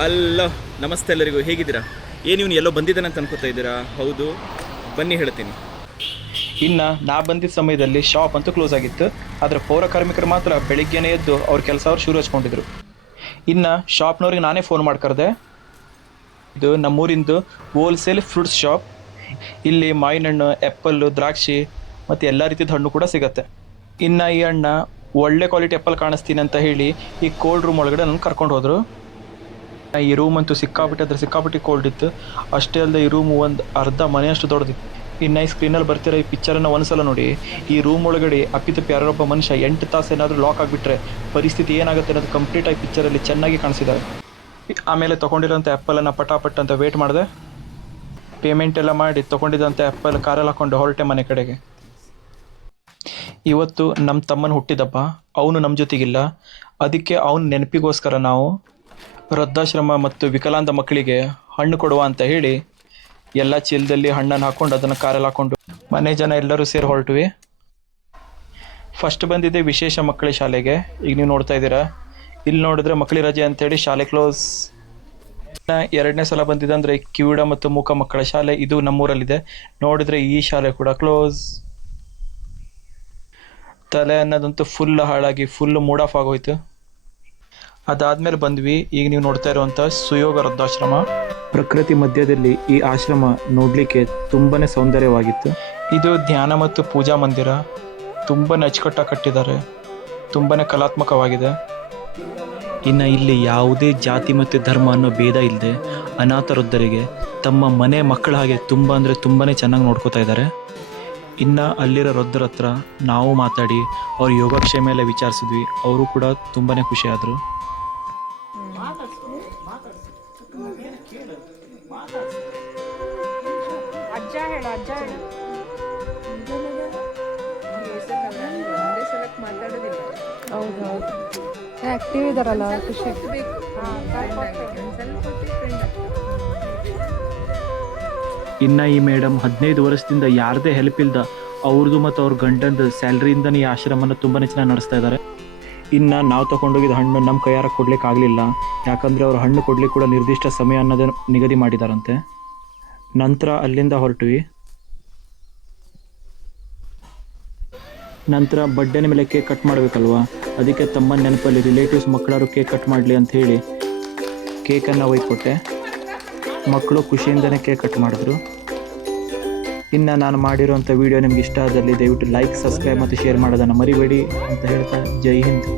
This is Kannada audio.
ಹಲೋ, ನಮಸ್ತೆ ಎಲ್ಲರಿಗೂ. ಹೇಗಿದ್ದೀರಾ? ಏನು ಇವನು ಎಲ್ಲೋ ಬಂದಿದ್ದಾನೆ ಅಂತ ಅನ್ಕೋತಾ ಇದ್ದೀರಾ? ಹೌದು, ಬನ್ನಿ ಹೇಳ್ತೀನಿ. ಇನ್ನು ನಾ ಬಂದಿದ್ದ ಸಮಯದಲ್ಲಿ ಶಾಪ್ ಅಂತೂ ಕ್ಲೋಸ್ ಆಗಿತ್ತು. ಆದರೆ ಪೌರ ಕಾರ್ಮಿಕರು ಮಾತ್ರ ಬೆಳಿಗ್ಗೆನೇ ಎದ್ದು ಅವ್ರ ಕೆಲಸ ಅವ್ರು ಶುರು ಹಚ್ಕೊಂಡಿದ್ರು. ಇನ್ನು ಶಾಪ್ನವ್ರಿಗೆ ನಾನೇ ಫೋನ್ ಮಾಡಿ ಕರೆದೆ. ಇದು ನಮ್ಮೂರಿಂದು ಹೋಲ್ಸೇಲ್ ಫ್ರೂಟ್ಸ್ ಶಾಪ್. ಇಲ್ಲಿ ಮಾವಿನ ಹಣ್ಣು, ಆ್ಯಪಲ್ಲು, ದ್ರಾಕ್ಷಿ ಮತ್ತು ಎಲ್ಲ ರೀತಿಯ ಹಣ್ಣು ಕೂಡ ಸಿಗುತ್ತೆ. ಇನ್ನು ಈ ಹಣ್ಣ ಒಳ್ಳೆ ಕ್ವಾಲಿಟಿ ಆ್ಯಪಲ್ ಕಾಣಿಸ್ತೀನಿ ಅಂತ ಹೇಳಿ ಈ ಕೋಲ್ಡ್ ರೂಮ್ ಒಳಗಡೆ ನನ್ನ ಕರ್ಕೊಂಡು ಹೋದರು. ಈ ರೂಮ್ ಅಂತೂ ಸಿಕ್ಕಾಪಟ್ಟೆ ಕೋಲ್ಡ್ ಇತ್ತು. ಅಷ್ಟೇ ಅಲ್ಲದೆ ಈ ರೂಮ್ ಒಂದು ಅರ್ಧ ಮನೆಯಷ್ಟು ದೊಡ್ಡದಿತ್ತು. ಇನ್ನು ಈ ಸ್ಕ್ರೀನಲ್ಲಿ ಬರ್ತಿರೋ ಈ ಪಿಕ್ಚರನ್ನು ಒಂದ್ಸಲ ನೋಡಿ. ಈ ರೂಮ್ ಒಳಗಡೆ ಅಪ್ಪಿತಪ್ಪಿ ಯಾರೊಬ್ಬ ಮನುಷ್ಯ 8 ತಾಸು ಏನಾದರೂ ಲಾಕ್ ಆಗಿಬಿಟ್ರೆ ಪರಿಸ್ಥಿತಿ ಏನಾಗುತ್ತೆ ಅನ್ನೋದು ಕಂಪ್ಲೀಟಾಗಿ ಪಿಕ್ಚರಲ್ಲಿ ಚೆನ್ನಾಗಿ ಕಾಣಿಸಿದ್ದಾರೆ. ಆಮೇಲೆ ತೊಗೊಂಡಿರೋಂಥ ಆ್ಯಪಲನ್ನು ಪಟಾಪಟ್ ಅಂತ ವೇಟ್ ಮಾಡಿದೆ. ಪೇಮೆಂಟ್ ಎಲ್ಲ ಮಾಡಿ ತೊಗೊಂಡಿದ್ದಂಥ ಆ್ಯಪಲ್ ಕಾರಲ್ಲಿ ಹಾಕ್ಕೊಂಡು ಹೊರಟೆ ಮನೆ ಕಡೆಗೆ. ಇವತ್ತು ನಮ್ಮ ತಮ್ಮನ ಹುಟ್ಟಿದಪ್ಪ. ಅವನು ನಮ್ಮ ಜೊತೆಗಿಲ್ಲ. ಅದಕ್ಕೆ ಅವನ ನೆನಪಿಗೋಸ್ಕರ ನಾವು ವೃದ್ಧಾಶ್ರಮ ಮತ್ತು ವಿಕಲಾಂಗ ಮಕ್ಕಳಿಗೆ ಹಣ್ಣು ಕೊಡುವ ಅಂತ ಹೇಳಿ ಎಲ್ಲ ಚೀಲದಲ್ಲಿ ಹಣ್ಣನ್ನು ಹಾಕ್ಕೊಂಡು ಅದನ್ನು ಕಾರಲ್ಲಿ ಹಾಕ್ಕೊಂಡು ಮನೆ ಜನ ಎಲ್ಲರೂ ಸೇರಿ ಹೊರಟ್ವಿ. ಫಸ್ಟ್ ಬಂದಿದ್ದೆ ವಿಶೇಷ ಮಕ್ಕಳ ಶಾಲೆಗೆ. ಈಗ ನೀವು ನೋಡ್ತಾ ಇದ್ದೀರಾ, ಇಲ್ಲಿ ನೋಡಿದ್ರೆ ಮಕ್ಕಳ ರಜೆ ಅಂತೇಳಿ ಶಾಲೆ ಕ್ಲೋಸ್. ಎರಡನೇ ಸಲ ಬಂದಿದೆ ಅಂದರೆ ಕಿವಿಡ ಮತ್ತು ಮೂಕ ಮಕ್ಕಳ ಶಾಲೆ. ಇದು ನಮ್ಮೂರಲ್ಲಿದೆ. ನೋಡಿದ್ರೆ ಈ ಶಾಲೆ ಕೂಡ ಕ್ಲೋಸ್. ತಲೆ ಅನ್ನೋದಂತೂ ಫುಲ್ ಹಾಳಾಗಿ ಫುಲ್ ಮೂಡ್ ಆಫ್ ಆಗೋಯ್ತು. ಅದಾದ್ಮೇಲೆ ಬಂದ್ವಿ ಈಗ ನೀವು ನೋಡ್ತಾ ಇರುವಂಥ ಸುಯೋಗ ವೃದ್ಧಾಶ್ರಮ. ಪ್ರಕೃತಿ ಮಧ್ಯದಲ್ಲಿ ಈ ಆಶ್ರಮ ನೋಡಲಿಕ್ಕೆ ತುಂಬಾ ಸೌಂದರ್ಯವಾಗಿತ್ತು. ಇದು ಧ್ಯಾನ ಮತ್ತು ಪೂಜಾ ಮಂದಿರ. ತುಂಬಾ ಅಚ್ಚುಕಟ್ಟಾಗಿ ಕಟ್ಟಿದ್ದಾರೆ. ತುಂಬಾ ಕಲಾತ್ಮಕವಾಗಿದೆ. ಇನ್ನು ಇಲ್ಲಿ ಯಾವುದೇ ಜಾತಿ ಮತ್ತು ಧರ್ಮ ಅನ್ನೋ ಭೇದ ಇಲ್ಲದೆ ಅನಾಥ ವೃದ್ಧರಿಗೆ ತಮ್ಮ ಮನೆ ಮಕ್ಕಳ ಹಾಗೆ ತುಂಬಾ ಚೆನ್ನಾಗಿ ನೋಡ್ಕೋತಾ ಇದ್ದಾರೆ. ಇನ್ನು ಅಲ್ಲಿರೋ ವೃದ್ಧರ ಹತ್ರ ನಾವು ಮಾತಾಡಿ ಅವ್ರ ಯೋಗಕ್ಷೇಮ ಎಲ್ಲ ವಿಚಾರಿಸಿದ್ವಿ. ಅವರು ಕೂಡ ತುಂಬಾ ಖುಷಿಯಾದರು. ಹೌದೌದು, ಆಕ್ಟಿವ್ ಇದಾರಲ್ಲ, ಖುಷಿ. ಇನ್ನು ಈ ಮೇಡಮ್ 15 ವರ್ಷದಿಂದ ಯಾರದೇ ಹೆಲ್ಪ್ ಇಲ್ದ ಅವ್ರದ್ದು ಮತ್ತು ಅವ್ರ ಗಂಡಂದು ಸ್ಯಾಲ್ರಿಯಿಂದನೇ ಈ ಆಶ್ರಮನ ತುಂಬಾ ಚೆನ್ನಾಗಿ ನಡೆಸ್ತಾ ಇದ್ದಾರೆ. ಇನ್ನು ನಾವು ತೊಗೊಂಡೋಗಿದ್ದ ಹಣ್ಣು ನಮ್ಮ ಕೈಯಾರ ಕೊಡ್ಲಿಕ್ಕೆ ಆಗಲಿಲ್ಲ. ಯಾಕಂದರೆ ಅವ್ರು ಹಣ್ಣು ಕೊಡ್ಲಿಕ್ಕೆ ಕೂಡ ನಿರ್ದಿಷ್ಟ ಸಮಯ ಅನ್ನೋದನ್ನು ನಿಗದಿ ಮಾಡಿದಾರಂತೆ. ನಂತರ ಅಲ್ಲಿಂದ ಹೊರಟ್ವಿ. ನಂತರ ಬರ್ಡೇನ ಮೇಲೆ ಕೇಕ್ ಕಟ್ ಮಾಡಬೇಕಲ್ವಾ, ಅದಕ್ಕೆ ತಮ್ಮನ ನೆನಪಲ್ಲಿ ರಿಲೇಟಿವ್ಸ್ ಮಕ್ಕಳಾರು ಕೇಕ್ ಕಟ್ ಮಾಡಲಿ ಅಂತ ಹೇಳಿ ಕೇಕನ್ನು ಒಯ್ಕೊಟ್ಟೆ. ಮಕ್ಕಳು ಖುಷಿಯಿಂದನೇ ಕೇಕ್ ಕಟ್ ಮಾಡಿದ್ರು. ಇನ್ನು ನಾನು ಮಾಡಿರೋಂಥ ವಿಡಿಯೋ ನಿಮ್ಗೆ ಇಷ್ಟ ಆದಲ್ಲಿ ದಯವಿಟ್ಟು ಲೈಕ್, ಸಬ್ಸ್ಕ್ರೈಬ್ ಮತ್ತು ಶೇರ್ ಮಾಡೋದನ್ನು ಮರಿಬೇಡಿ ಅಂತ ಹೇಳ್ತಾ ಜೈ ಹಿಂದ್.